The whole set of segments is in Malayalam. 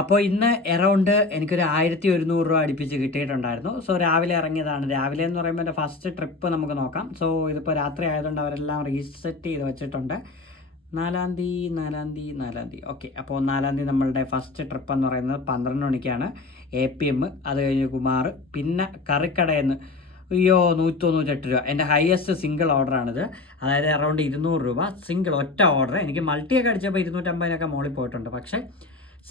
അപ്പോൾ ഇന്ന് എറൗണ്ട് എനിക്കൊരു 1100 രൂപ അടുപ്പിച്ച് കിട്ടിയിട്ടുണ്ടായിരുന്നു. സോ രാവിലെ ഇറങ്ങിയതാണ്. രാവിലെ എന്ന് പറയുമ്പോൾ എൻ്റെ ഫസ്റ്റ് ട്രിപ്പ് നമുക്ക് നോക്കാം. സോ ഇതിപ്പോൾ രാത്രി ആയതുകൊണ്ട് അവരെല്ലാം റീസെറ്റ് ചെയ്ത് വെച്ചിട്ടുണ്ട്. 4 ഓക്കെ. അപ്പോൾ 4 നമ്മളുടെ ഫസ്റ്റ് ട്രിപ്പ് എന്ന് പറയുന്നത് 12 മണിക്കാണ് APM. അത് കഴിഞ്ഞ് കുമാർ, പിന്നെ കറിക്കടയിൽ നിന്ന് 198 രൂപ. എൻ്റെ ഹയസ്റ്റ് സിംഗിൾ ഓർഡറാണിത്. അതായത് അറൗണ്ട് 200 രൂപ സിംഗിൾ ഒറ്റ ഓർഡർ. എനിക്ക് മൾട്ടിയൊക്കെ അടിച്ചപ്പോൾ 250 മുകളിൽ പോയിട്ടുണ്ട്. പക്ഷേ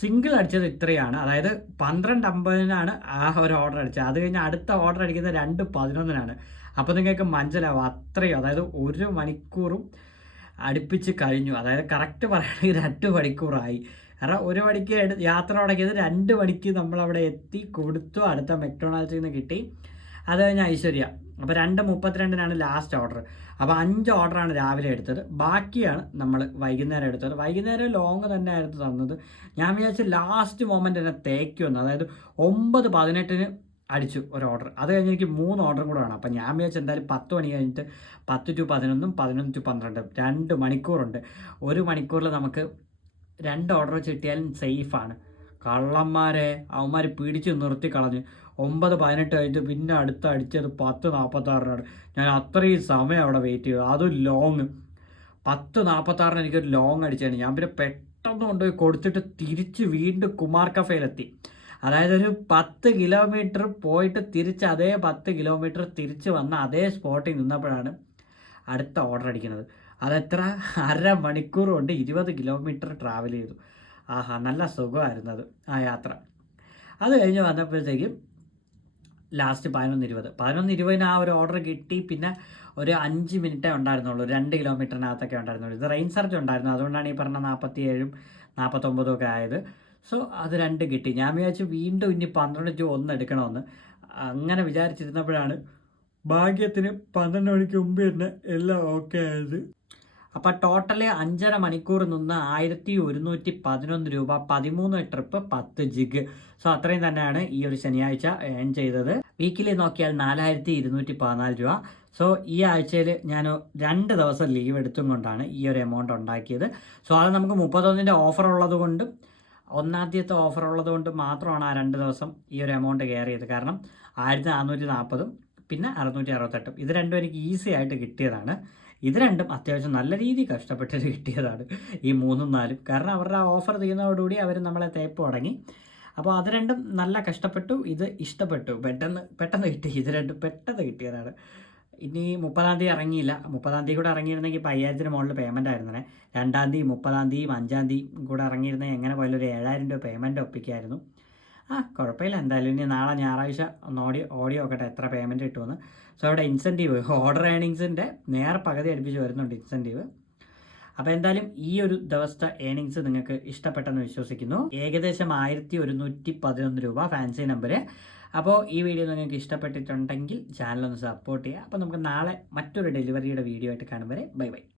സിംഗിൾ അടിച്ചത് ഇത്രയാണ്. അതായത് 12.50 ആ ഒരു ഓർഡർ അടിച്ചത്. അത് കഴിഞ്ഞ് അടുത്ത ഓർഡർ അടിക്കുന്നത് 2:11. അപ്പോൾ നിങ്ങൾക്ക് മനസ്സിലാവും അത്രയും. അതായത് 1 മണിക്കൂറും അടുപ്പിച്ച് കഴിഞ്ഞു. അതായത് കറക്റ്റ് പറയുകയാണെങ്കിൽ 2 മണിക്കൂറായി. കാരണം 1 മണിക്ക് യാത്ര തുടങ്ങിയത് 2 മണിക്ക് നമ്മളവിടെ എത്തി, കൊടുത്തു, അടുത്ത മെക്ഡൊണാൾഡ്സിൽ നിന്ന് കിട്ടി. അത് കഴിഞ്ഞ് ഐശ്വര്യ. അപ്പോൾ 2:32 ലാസ്റ്റ് ഓർഡർ. അപ്പോൾ 5 ഓർഡറാണ് രാവിലെ എടുത്തത്. ബാക്കിയാണ് നമ്മൾ വൈകുന്നേരം എടുത്തത്. വൈകുന്നേരം ലോങ് തന്നെ ആയിരുന്നു തന്നത്. ഞാൻ വിചാരിച്ചു ലാസ്റ്റ് മൊമെൻ്റ് എന്നെ തേക്കുമെന്ന്. അതായത് 9:18 അടിച്ചു ഒരു ഓർഡർ. അത് കഴിഞ്ഞ് എനിക്ക് 3 ഓർഡറും കൂടെ വേണം. അപ്പം ഞാൻ വിചാരിച്ചു എന്തായാലും 10 മണി കഴിഞ്ഞിട്ട് 10 to 11, 11 to 12, 2 മണിക്കൂറുണ്ട്. 1 മണിക്കൂറിൽ നമുക്ക് 2 ഓർഡർ വെച്ച് കിട്ടിയാലും സേഫാണ്. കള്ളന്മാരെ അവന്മാർ പിടിച്ച് നിർത്തി കളഞ്ഞ്. 9:18 കഴിഞ്ഞിട്ട് പിന്നെ അടുത്ത അടിച്ചത് 10:46. ഞാൻ അത്രയും സമയം അവിടെ വെയിറ്റ് ചെയ്തു. അതും ലോങ്. 10:46 എനിക്കൊരു ലോങ് അടിച്ചാണ്. ഞാൻ പിന്നെ പെട്ടെന്ന് കൊണ്ടുപോയി കൊടുത്തിട്ട് തിരിച്ച് വീണ്ടും കുമാർ കഫേയിലെത്തി. അതായത് ഒരു 10 കിലോമീറ്റർ പോയിട്ട് തിരിച്ച് അതേ 10 കിലോമീറ്റർ തിരിച്ച് വന്ന അതേ സ്പോട്ടിൽ നിന്നപ്പോഴാണ് അടുത്ത ഓർഡർ അടിക്കുന്നത്. അതെത്ര അരമണിക്കൂർ കൊണ്ട് 20 കിലോമീറ്റർ ട്രാവൽ ചെയ്തു. ആഹാ, നല്ല സുഖമായിരുന്നത് ആ യാത്ര. അത് കഴിഞ്ഞ് വന്നപ്പോഴത്തേക്കും ലാസ്റ്റ് 11:20 ആ ഒരു ഓർഡർ കിട്ടി. പിന്നെ ഒരു 5 മിനിറ്റേ ഉണ്ടായിരുന്നുള്ളൂ. 2 കിലോമീറ്ററിനകത്തൊക്കെ ഉണ്ടായിരുന്നുള്ളൂ. ഇത് റെയിൻ സർജ് ഉണ്ടായിരുന്നു. അതുകൊണ്ടാണ് ഈ പറഞ്ഞ 47, 49 ഒക്കെ ആയത്. സോ അത് 2 കിട്ടി. ഞാൻ വിചാരിച്ചു വീണ്ടും ഇനി 12 to 1 എടുക്കണമെന്ന്. അങ്ങനെ വിചാരിച്ചിരുന്നപ്പോഴാണ് ഭാഗ്യത്തിന് 12 മണിക്ക് മുമ്പ് തന്നെ എല്ലാം ഓക്കെ ആയത്. അപ്പം ടോട്ടല് 5.5 മണിക്കൂർ നിന്ന് 1111 രൂപ, 13 ട്രിപ്പ്, 10 ജിഗ്. സോ അത്രയും തന്നെയാണ് ഈ ഒരു ശനിയാഴ്ച ഏൺ ചെയ്തത്. വീക്കിലി നോക്കിയാൽ 4214 രൂപ. സോ ഈ ആഴ്ചയിൽ ഞാൻ 2 ദിവസം ലീവ് എടുത്തും കൊണ്ടാണ് ഈ ഒരു എമൗണ്ട് ഉണ്ടാക്കിയത്. സോ അത് നമുക്ക് 31 ഓഫർ ഉള്ളത് കൊണ്ടും 1-ാമത്തെ ഓഫർ ഉള്ളത് കൊണ്ട് മാത്രമാണ് ആ 2 ദിവസം ഈ ഒരു എമൗണ്ട് കയറിയത്. കാരണം 1440 പിന്നെ 668 ഇത് രണ്ടും എനിക്ക് ഈസി ആയിട്ട് കിട്ടിയതാണ്. ഇത് രണ്ടും അത്യാവശ്യം നല്ല രീതിയിൽ കഷ്ടപ്പെട്ടിട്ട് കിട്ടിയതാണ്, ഈ 3ഉം 4ഉം. കാരണം അവരുടെ ആ ഓഫർ തീരുന്നതോടുകൂടി അവർ നമ്മളെ തേപ്പ് തുടങ്ങി. അപ്പോൾ അത് രണ്ടും നല്ല കഷ്ടപ്പെട്ടു. ഇത് ഇഷ്ടപ്പെട്ടു, പെട്ടെന്ന് കിട്ടി. ഇത് രണ്ടും പെട്ടെന്ന് കിട്ടിയതാണ്. ഇനി 30-ാം തീയതി ഇറങ്ങിയില്ല. 30-ാം തീയതി കൂടെ ഇറങ്ങിയിരുന്നെങ്കിൽ 5000 മുകളിൽ പേയ്മെൻ്റ് ആയിരുന്നേ. 2-ാം തീയതി, 30-ാം തീയതി, 5-ാം തീയതി കൂടെ ഇറങ്ങിയിരുന്നെങ്കിൽ എങ്ങനെ പോയാലും ഒരു 7000 രൂപ പേയ്മെൻറ്റ് ഒപ്പിക്കായിരുന്നു. കുഴപ്പമില്ല. എന്തായാലും ഇനി നാളെ ഞായറാഴ്ച ഒന്ന് ഓഡിയോ നോക്കട്ടെ എത്ര പേയ്മെൻറ്റ് കിട്ടുമെന്ന്. സോ അവിടെ ഇൻസെൻറ്റീവ്, ഓർഡർ ഏണിങ്സിൻ്റെ നേരെ പകുതി അടുപ്പിച്ച് വരുന്നുണ്ട് ഇൻസെൻറ്റീവ്. അപ്പോൾ എന്തായാലും ഈ ഒരു ദിവസത്തെ ഏണിങ്സ് നിങ്ങൾക്ക് ഇഷ്ടപ്പെട്ടെന്ന് വിശ്വസിക്കുന്നു. ഏകദേശം 1111 രൂപ ഫാൻസി നമ്പർ. അപ്പോൾ ഈ വീഡിയോ നിങ്ങൾക്ക് ഇഷ്ടപ്പെട്ടിട്ടുണ്ടെങ്കിൽ ചാനലൊന്ന് സപ്പോർട്ട് ചെയ്യുക. അപ്പോൾ നമുക്ക് നാളെ മറ്റൊരു ഡെലിവറിയുടെ വീഡിയോ ആയിട്ട് കാണും വരെ ബൈ.